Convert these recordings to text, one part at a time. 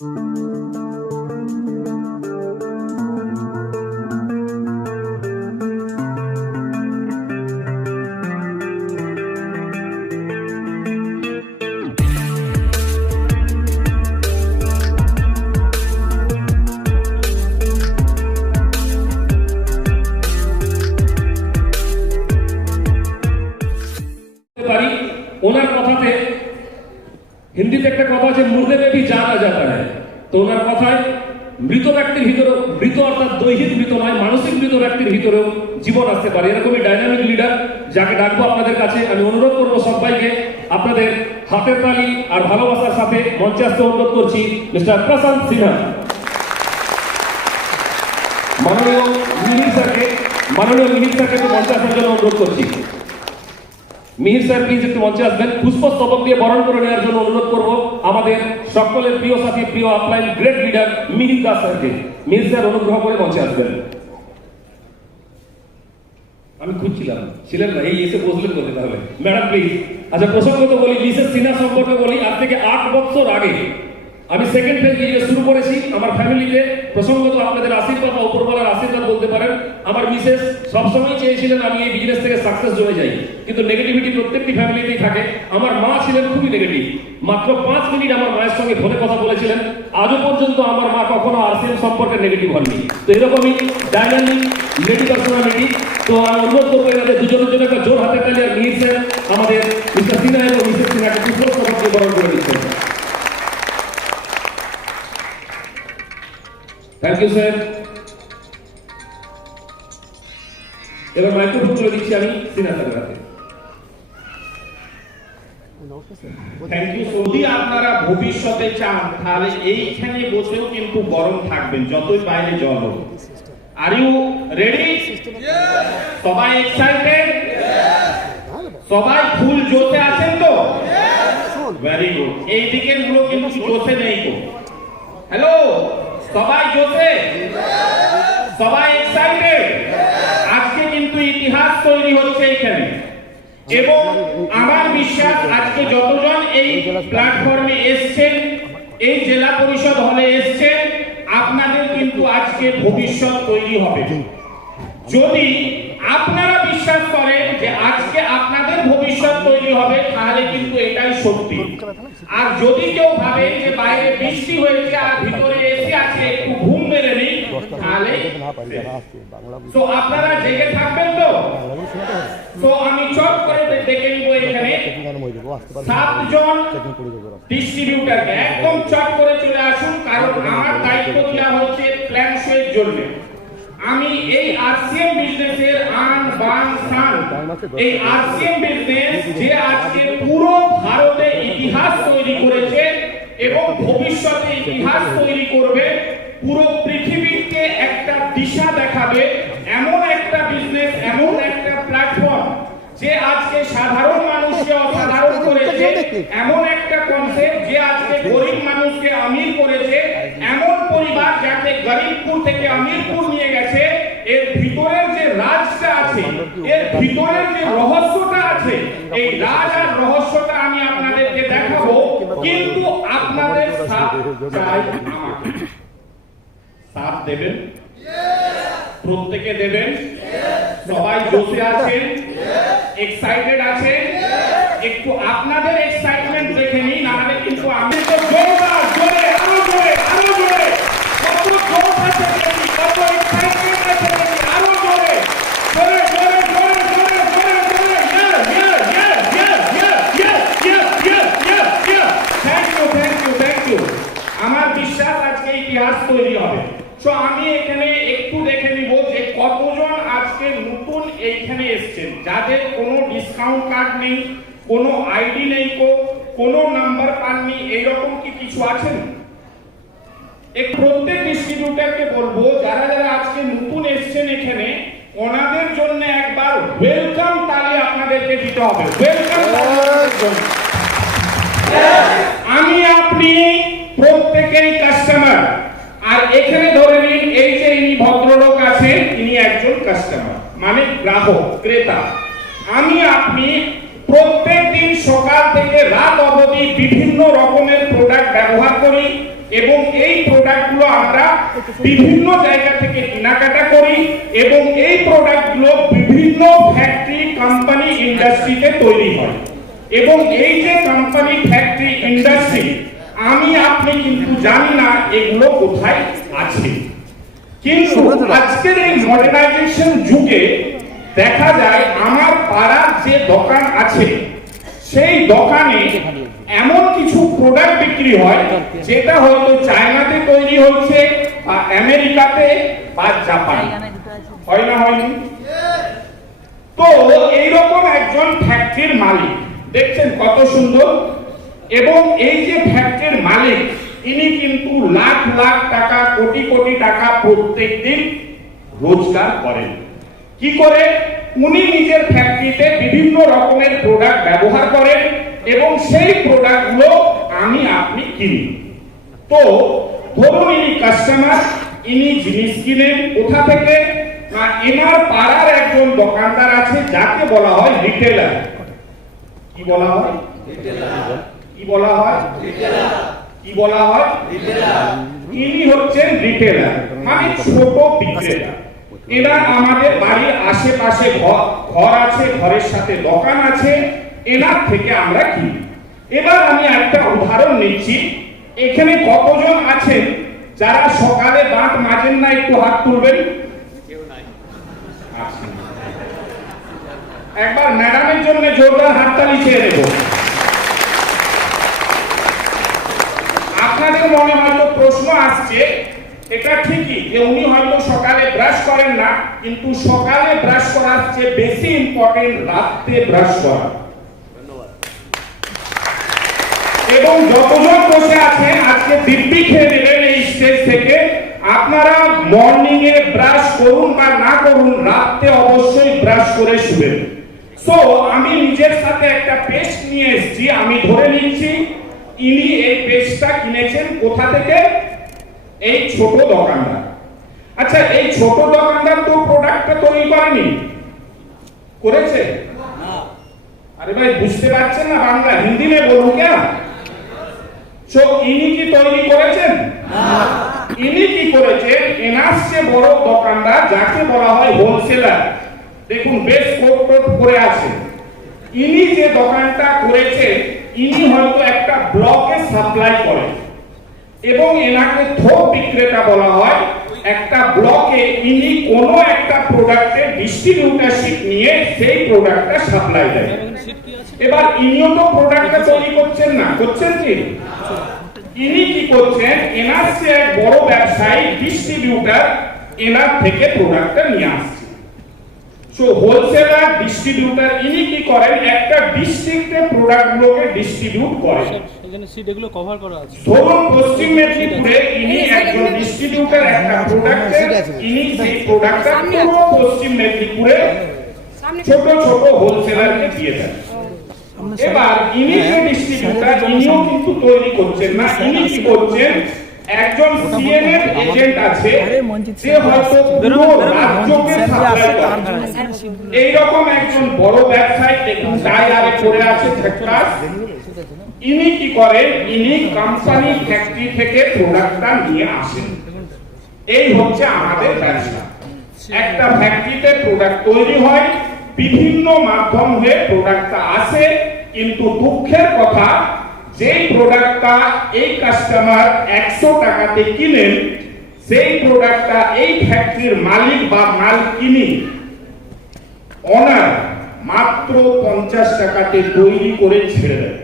ওনার কথাতে হিন্দিতে একটা কথা আছে, মুর্দে মে ভি জান আ জাতা হ্যায়। তো ওনার কথায় মৃত ব্যক্তির ভিতরে, মৃত অর্থাৎ দৈহিক মৃত নয়, মানসিক মৃত ব্যক্তির ভিতরেও জীবন আসতে পারে। এরকমই ডাইনামিক লিডার যাকে ডাকবো আপনাদের কাছে। আমি অনুরোধ করবো সবাইকে আপনাদের হাতের তালি আর ভালোবাসার সাথে মঞ্চে আসতে অনুরোধ করছি মিস্টার প্রশান্ত সিনহা। মাননীয় মিহির স্যারকে একটু মঞ্চে আসার জন্য অনুরোধ করছি। মিহির স্যার প্লিজ একটু মঞ্চে আসবেন। পুষ্পস্তবক দিয়ে বরণ করে নেওয়ার জন্য অনুরোধ করব আমাদের সকলের প্রিয় সাথী, প্রিয় upline great leader Mihir Das স্যারকে। মিহির স্যার অনুগ্রহ করে মঞ্চে আসবেন। আমি খুঁজছিলাম, ছিলেন না, এই এসে বসলেন বলতে। তাহলে ম্যাডাম প্লিজ। আচ্ছা, প্রসঙ্গত বলি, মিসেস সিনহা সম্পর্কে বলি। আজ থেকে 8 বছর আগে আমি সেকেন্ড ফেজ ভিডিও শুরু করেছি আমার ফ্যামিলিতে। প্রসঙ্গত আপনাদের আশীর্বাদ বা উপরওয়ালার আশীর্বাদ বলতে পারেন। আমার মিসেস সবসময় চেয়েছিলেন আমি এই বিজনেস থেকে সাকসেস জমে যাই, কিন্তু নেগেটিভিটি প্রত্যেকটি ফ্যামিলিতেই থাকে। আমার মা ছিলেন খুবই নেগেটিভ। মাত্র 5 মিনিট আমার মায়ের সঙ্গে ফোনে কথা বলেছিলেন। আজও পর্যন্ত আমার মা কখনো আরসিএম সম্পর্কে নেগেটিভ হননি। তো এরকমই ডাইনামিক লেডি পার্সোনালিটি। তো আমি অনুরোধ করবো এনাদের দুজনের জন্য একটা জোর হাতে তালি। আর মিহির স্যার আমাদের মিস্টার সিনহা এবং মিসেস সিনহাকে পুষ্পস্তবক দিয়ে বরণ করে দিচ্ছেন। Thank you sir. এবার মাইক্রোফোন তুলে দিচ্ছি আমি সিনহা স্যারের হাতে। Thank you. যদি আপনারা ভবিষ্যতে চান তাহলে এইখানে বসেও কিন্তু গরম থাকবেন যতই বাইরে জল হোক। Are you ready? সবাই এক্সাইটেড? সবাই ফুল জোশে আছেন তো? Very good. এই দিকের গুলো কিন্তু জোশে নেই তো। হ্যালো, সবাই জোশে? সবাই এক্সাইটেড? আজকে কিন্তু ইতিহাস তৈরি হচ্ছে এখানে, এবং আমার বিশ্বাস আজকে যতজন এই প্ল্যাটফর্মে এসছেন, এই জেলা পরিষদ হলে এসছেন, আপনাদের কিন্তু আজকে ভবিষ্যৎ তৈরি হবে। যদি আপনারা বিশ্বাস করেন যে আজকে আপনাদের ভবিষ্যৎ তৈরি হবে, তাহলে কিন্তু এটাই সত্যি। আর যদি কেউ ভাবে যে বাইরে বৃষ্টি হয়েছে আর ভিতরে এসে আছে একটু ঘুম মেরে নিই, তাহলে তো আপনারা জেগে থাকবেন তো? তো আমি চট করে দেখে নিব এখানে 7 জন ডিস্ট্রিবিউটরকে। একদম চট করে চলে আসুন, কারণ আমার দায়িত্ব দেওয়া হচ্ছে প্ল্যান শোয়ের জন্য। আমি এই আরসিএম বিজনেসের আন বান শান, এই আরসিএম বিজনেস যে আজকে পুরো ভারতে ইতিহাস তৈরি করেছে এবং ভবিষ্যতে ইতিহাস তৈরি করবে, পুরো পৃথিবীকে একটা দিশা দেখাবে, এমন একটা বিজনেস, এমন একটা প্ল্যাটফর্ম যে আজকে সাধারণ মানুষকে অসাধারণ করেছে, এমন একটা কনসেপ্ট যে আজকে গরিব মানুষকে আমির করেছে, এমন পরিবার যাকে গরিবপুর থেকে আমিরপুর নিয়ে গেছে। এর ভিতরের যে রাজটা আছে, এর ভিতরের যে রহস্যটা আছে, এই রাজ আর রহস্যটা আমি আপনাদেরকে দেখাবো, কিন্তু আপনাদের সাথ চাই। সাথ দেবেন? প্রত্যেকে দেবেন? সবাই জোশে আছেন? এক্সাইটেড আছেন? একটু আপনাদের এক্সাইটমেন্ট দেখে নিন, নাহলে কিন্তু আমি তো জোরদার, জোরে, আরো জোরে, আরো জোরে, কত জোর আছে, কত এক্সাইটমেন্ট আছে, আরো জোরে, জোরে, জোরে, জোরে, জোরে, জোরে, জোরে, থ্যাংক ইউ। আমার বিশ্বাস আজকে ইতিহাস তৈরি হবে। তো আমি এখানে একটু দেখে নিব যে কতজন আজকে নতুন এইখানে এসেছেন, যাদের কোনো ডিসকাউন্ট কার্ড নেই, কোনো আইডি নেই, কোনো নাম্বার পাননি, এইরকম কি কিছু আছেন? প্রত্যেক ডিস্ট্রিবিউটরকে বলবো যারা যারা আজকে নতুন এসেছেন এখানে, ওনাদের জন্য একবার ওয়েলকাম তালি আপনাদেরকে দিতে হবে। ওয়েলকাম। আমি আপনি প্রত্যেকেই কাস্টমার। আর এখানে ধরে নিন এই যে ইনি ভদ্রলোক আছেন, ইনি একজন কাস্টমার, মানে গ্রাহক, ক্রেতা। আমি আপনি প্রত্যেক দিন সকাল থেকে রাত অবধি বিভিন্ন রকমের প্রোডাক্ট ব্যবহার করি, এবং এই প্রোডাক্টগুলো আমরা বিভিন্ন জায়গা থেকে কেনাকাটা করি এবং এই প্রোডাক্টগুলো বিভিন্ন ফ্যাক্টরি কোম্পানি ইন্ডাস্ট্রিতে তৈরি হয় এবং এই যে কোম্পানি ফ্যাক্টরি ইন্ডাস্ট্রি আমি আপনি কিন্তু জানি না এগুলো কোথায় আছে, কিন্তু আজকের এই মডার্নাইজেশন যুগে দেখা যায় আমার পাড়ার যে দোকান আছে সেই দোকানে এমন কিছু প্রোডাক্ট বিক্রি হয় যেটা হয়তো চায়নাতে তৈরি হচ্ছে বা আমেরিকাতে বা জাপানে, হয় না হয়নি? তো এইরকম একজন ফ্যাক্টরির মালিক দেখছেন কত সুন্দর, এবং এই যে ফ্যাক্টরির মালিক ইনি কিন্তু লাখ লাখ টাকা কোটি কোটি টাকা প্রত্যেকদিন রোজগার করেন। কি করে? উনি নিজের ফ্যাক্টরিতে বিভিন্ন রকমের প্রোডাক্ট ব্যবহার করেন এবং সেই প্রোডাক্টগুলো আমি আপনি কিনি। তো ধরুন ইনি কাস্টমার, ইনি জিনিস কিনেন কোথা থেকে? না, এনার পাড়ার একজন দোকানদার আছে যাকে বলা হয় রিটেলার। কি বলা হয়? কি বলা হয়? কি বলা হয়? ইনি হচ্ছেন রিটেলার, মানে ছোট বিক্রেতা। এরা আমাদের বাড়ির আশেপাশে ঘর আছে, ঘরের সাথে দোকান আছে, এনার থেকে আমরা কিনি। এবার আমি একটা উদাহরণ নিচ্ছি, এখানে কতজন আছেন যারা সকালে দাঁত মাজেন না? একটু হাত তুলবেন। একবার ম্যাডামের জন্য জোরদার হাততালি চেয়ে নেব। আপনাদের মনে হয়তো প্রশ্ন আসছে, এটা ঠিকই যে উনি হয়তো সকালে ব্রাশ করেন না, কিন্তু সকালে ব্রাশ করার চেয়ে বেশি ইম্পর্টেন্ট রাতে ব্রাশ করা। এবং যতজন বসে আছেন আজকে দিব্যি খেয়ে নেবেন এই স্টেজ থেকে, আপনারা মর্নিং এ ব্রাশ করুন বা না করুন, রাতে অবশ্যই ব্রাশ করে শুবেন। সো আমি নিজের সাথে একটা পেস্ট নিয়ে এসেছি, আমি ধরে নিচ্ছি ইনি এই পেস্টটা কিনেছেন কোথা থেকে? এই ছোট দোকানদার। আচ্ছা, এই ছোট দোকানদার তো প্রোডাক্টটা তৈরি করেনি, করেছে? আরে ভাই বুঝতে পারছেন না বাংলা, হিন্দি মে বলুন क्या? সো ইনি কি তৈরি করেছেন? ইনি কি করেছেন? এনার চেয়ে বড় দোকানদার যাকে বলা হয় হোলসেলার, দেখুন বেশ কোট করে আছে, ইনি যে দোকানটা করেছেন ইনি হয়তো একটা ব্লকে সাপ্লাই করেন এবং এনাকে থোক বিক্রেতা বলা হয়। একটা ব্লকে ইনি কোনো একটা প্রোডাক্টের ডিস্ট্রিবিউটারশিপ নিয়ে সেই প্রোডাক্টটা সাপ্লাই দেয়। এবার ইনিও তো প্রোডাক্টটা তৈরি করছেন না, করছেন কি? ইনি কি করছেন? এনার চেয়ে এক বড় ব্যবসায়ী ডিস্ট্রিবিউটার এনার থেকে প্রোডাক্টটা নিয়ে আসছে। সো হোলসেলার ডিস্ট্রিবিউটার ইনি কি করেন? একটা ডিস্ট্রিক্টে প্রোডাক্টগুলোকে ডিস্ট্রিবিউট করেন। এখানে সিট এগুলো কভার করা আছে। ধরুন পশ্চিম মেদিনীপুরে ইনি একজন ডিস্ট্রিবিউটার একটা প্রোডাক্টের, ইনি সেই প্রোডাক্টটা পুরো পশ্চিম মেদিনীপুরে ছোট ছোট হোলসেলারকে দিয়ে দেন। এবার ইনি যে ডিস্ট্রিবিউটার ইনিও কিন্তু তৈরি করছেন না, ইনি কি করছেন? একজন সিএনএফ এজেন্ট আছে যে হয়তো পুরো রাজ্যকে সাপ্লাই করে। এইরকম একজন বড় ব্যবসায়ী দেখুন টায়ারে পড়ে আছে ঠেকাস, ইনি কি করেন? ইনি কোম্পানি ফ্যাক্টরি থেকে প্রোডাক্টটা নিয়ে আসেন। এই হচ্ছে আমাদের ব্যবসা। একটা ফ্যাক্টরিতে প্রোডাক্ট তৈরি হয়, বিভিন্ন মাধ্যম হয়ে প্রোডাক্টটা আসে, কিন্তু দুঃখের কথা যেই প্রোডাক্টটা এই কাস্টমার 100 টাকাতে কিনেন, সেই প্রোডাক্টটা এই ফ্যাক্টরির মালিক বা মালকিনি ওনার মাত্র 50 টাকাতে তৈরি করে ছেড়ে দেয়।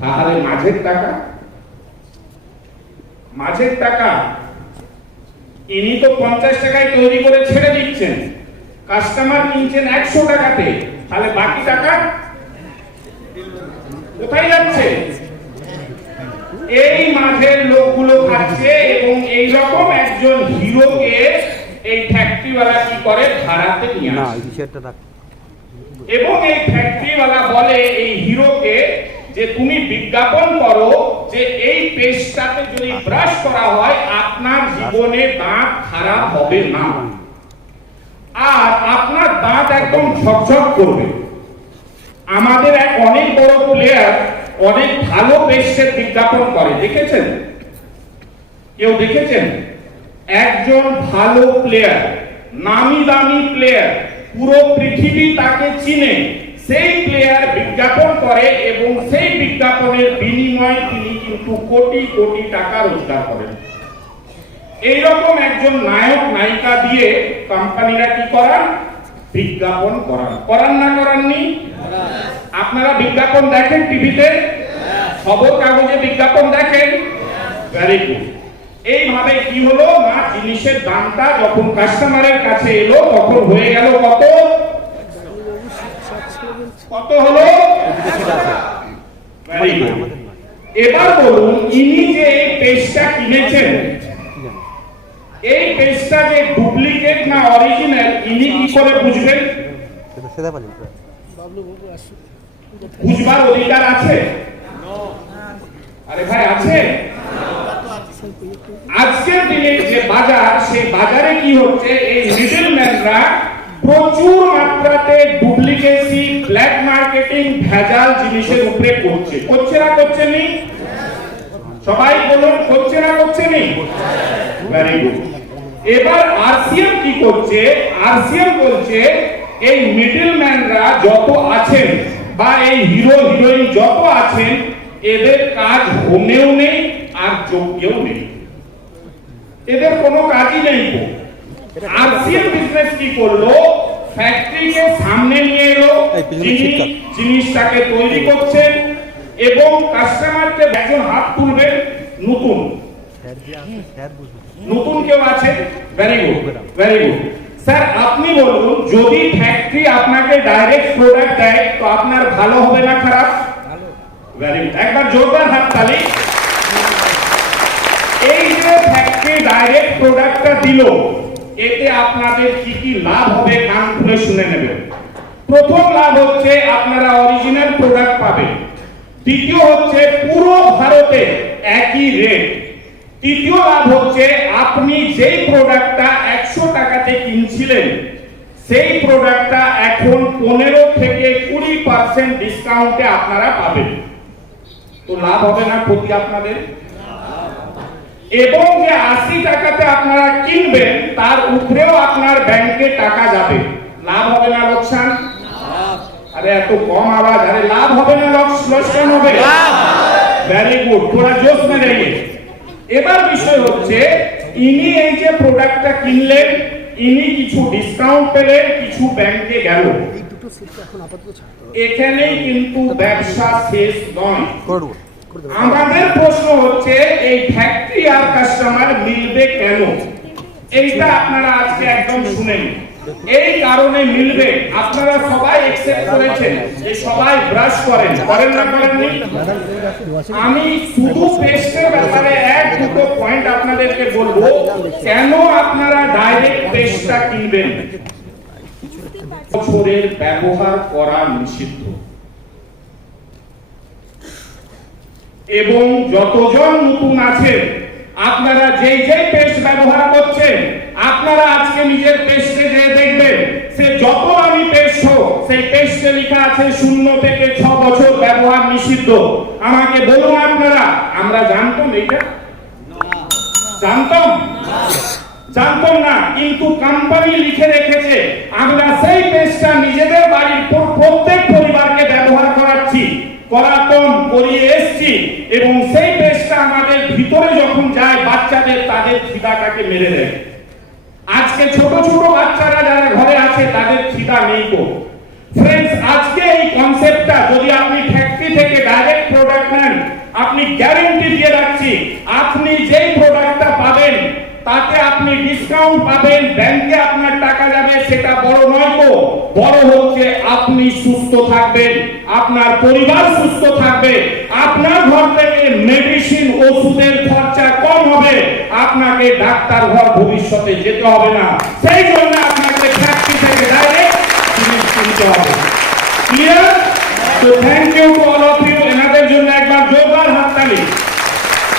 তাহলে মাঝের টাকা ইনি তো 50 টাকায় তৈরি করে ছেড়ে দিচ্ছেন, কাস্টমার কিনছেন 100 টাকাতে, তাহলে বাকি টাকা কোথায় যাচ্ছে? এই মাঝের লোকগুলো খাচ্ছে এবং এই রকম একজন হিরোকে এই ফ্যাক্টরিওয়ালা কি করে? ভাড়াতে নিয়ে আসে এবং এই ফ্যাক্টরিওয়ালা বলে এই হিরোকে যে তুমি বিজ্ঞাপন করো যে এই পেস্টটাতে যদি ব্রাশ করা হয় আপনার জীবনে দাঁত খারাপ হবে না আর আপনার দাঁত একদম ঝকঝক করবে। আমাদের এক অনেক বড় প্লেয়ার অনেক ভালো পেস্টের বিজ্ঞাপন করে, দেখেছেন? কেউ দেখেছেন? একজন ভালো প্লেয়ার, নামি দামি প্লেয়ার, পুরো পৃথিবী তাকে চিনে, সেই প্লেয়ার বিজ্ঞাপন করে এবং সেই বিজ্ঞাপনের বিনিময়ে তিনি কিন্তু কোটি কোটি টাকা রোজগার করেন। এইরকম একজন নায়ক নায়িকা দিয়ে কোম্পানিরা কি করান? বিজ্ঞাপন করান। করান না করাননি? আপনারা বিজ্ঞাপন দেখেন টিভিতে, খবর কাগজে বিজ্ঞাপন দেখেন? Very good. এইভাবে কি হলো না, জিনিসের দামটা যখন কাস্টমারের কাছে এলো তখন হয়ে গেল কত? কত হলো? Very good. এবার বলুন, ইনি যে এই পেস্টটা কিনেছেন, এই পেস্টটা যে ডুপ্লিকেট না অরিজিনাল, ইনি কি করে বুঝবেন? বুঝবার অধিকার আছে? আরে ভাই আছে? আজকের দিনে যে বাজার, সেই বাজারে কি হচ্ছে, এই মিডলম্যানরা প্রচুর মাত্রাতে ডুপ্লিকেসি, ব্ল্যাক মার্কেটিং, ভেজাল জিনিসের উপরে করছে। করছে না করছে নি? সবাই বলুন, করছে না করছে নি? Very good. এবার আরসিএম কি করছে? আরসিএম বলছে এই মিডলম্যানরা যত আছেন বা এই হিরো হিরোইন যত আছেন, এদের কাজ হোমেও নেই আর যোগ্যও নেই, এদের কোনো কাজই নেই। আরসিএম বিজনেস কি করলো? ফ্যাক্টরিকে সামনে নিয়ে এলো, যিনি জিনিসটাকে তৈরি করছেন এবং কাস্টমারকে একজন হাত তুলবেন, নতুন নতুন কেউ আছে? Very good, very good. Sir আপনি বলুন, যদি ফ্যাক্টরি আপনাকে ডাইরেক্ট প্রোডাক্ট দেয় তো আপনার ভালো হবে না খারাপ? ভেরি গুড, একবার জোরদার হাততালি। এই যে ফ্যাক্টরি ডাইরেক্ট প্রোডাক্টটা দিল, এতে আপনাদের কি কি লাভ হবে কান খুলে শুনে নেবেন। প্রথম লাভ হচ্ছে আপনারা অরিজিনাল প্রোডাক্ট পাবেন। দ্বিতীয় হচ্ছে পুরো ভারতে একই রেট। তৃতীয় লাভ হচ্ছে আপনি যেই প্রোডাক্টটা 100 টাকাতে কিনছিলেন, সেই প্রোডাক্টটা এখন 15 থেকে 20% ডিসকাউন্টে আপনারা পাবেন। তো লাভ হবে না ক্ষতি আপনাদের? এবং যে 80 টাকাতে আপনারা কিনবেন, তার উপরেও আপনার ব্যাংকে টাকা যাবে। লাভ হবে না লোকসান? আরে এত কম আওয়াজ, আরে লাভ হবে না লোকসান হবে? ভেরি গুড, थोड़ा जोश में रहिए। এবার বিষয় হচ্ছে, ইনি এই যে প্রোডাক্টটা কিনলেন, ইনি কিছু ডিসকাউন্ট পেলেন, কিছু ব্যাংকে গেল, এখানেই কিন্তু ব্যবসা শেষ নয়। আমাদের প্রশ্ন হচ্ছে, এই ফ্যাক্টরি আর কাস্টমার মিলবে কেন? এইটা আপনারা আজকে একদম শুনেন। এই কারণে মিলবে, আপনারা সবাই একসেপ্ট করেছেন যে সবাই ব্রাশ করেন, করেন না করেননি? আমি শুধু পেস্টের ব্যাপারে এক দুটো পয়েন্ট আপনাদেরকে বলবো, কেন আপনারা ডাইরেক্ট পেস্টটা কিনবেন। বছরের ব্যবহার করা নিষিদ্ধ এবং যতজন নতুন আছেন, আপনারা যেই যেই পেস্ট ব্যবহার করছেন, আপনারা আজকে নিজের পেস্টে যে দেখবেন, সে যত দামি পেস্ট হোক, সেই পেস্টে লেখা আছে 0 থেকে 6 বছর ব্যবহার নিষিদ্ধ। আমাকে বলুন আপনারা, আমরা জানতাম এইটা? জানতাম? জানতাম না, কিন্তু কোম্পানি লিখে রেখেছে আমরা সেই পেস্টটা নিজেদের বাড়ির প্রত্যেক পরিবারকে ব্যবহার করাচ্ছি, করাতম করিয়ে এসছি, এবং সেই পেস্টটা আমাদের ভিতরে যখন যায় বাচ্চাদের, তাদের খিদাটাকে মেরে দেয়। আজকে ছোট ছোট বাচ্চারা যারা ঘরে আছে, তাদের খিদা নেই তো। ফ্রেন্ডস, আজকে এই কনসেপ্টটা যদি আপনি ফ্যাক্টরি থেকে ডাইরেক্ট প্রোডাক্ট নেন, আপনি গ্যারান্টি দিয়ে রাখছি, আপনি যেই প্রোডাক্টটা পাবেন তাতে আপনি ডিসকাউন্ট পাবেন, ব্যাংকে আপনার টাকা যাবে, সেটা বড় নয় তো। বড় হচ্ছে আপনি সুস্থ থাকবেন, আপনার পরিবার সুস্থ থাকবে, আপনার ঘর থেকে মেডিসিন ওষুধের খরচা কম হবে, আপনাকে ডাক্তার ঘর ভবিষ্যতে যেতে হবে না। সেই জন্য আপনাকে ফ্যাক্টরি থেকে ডাইরেক্ট জিনিস কিনতে হবে। ক্লিয়ার? তো thank you to all of you. এনাদের জন্য একবার জোরদার হাততালি।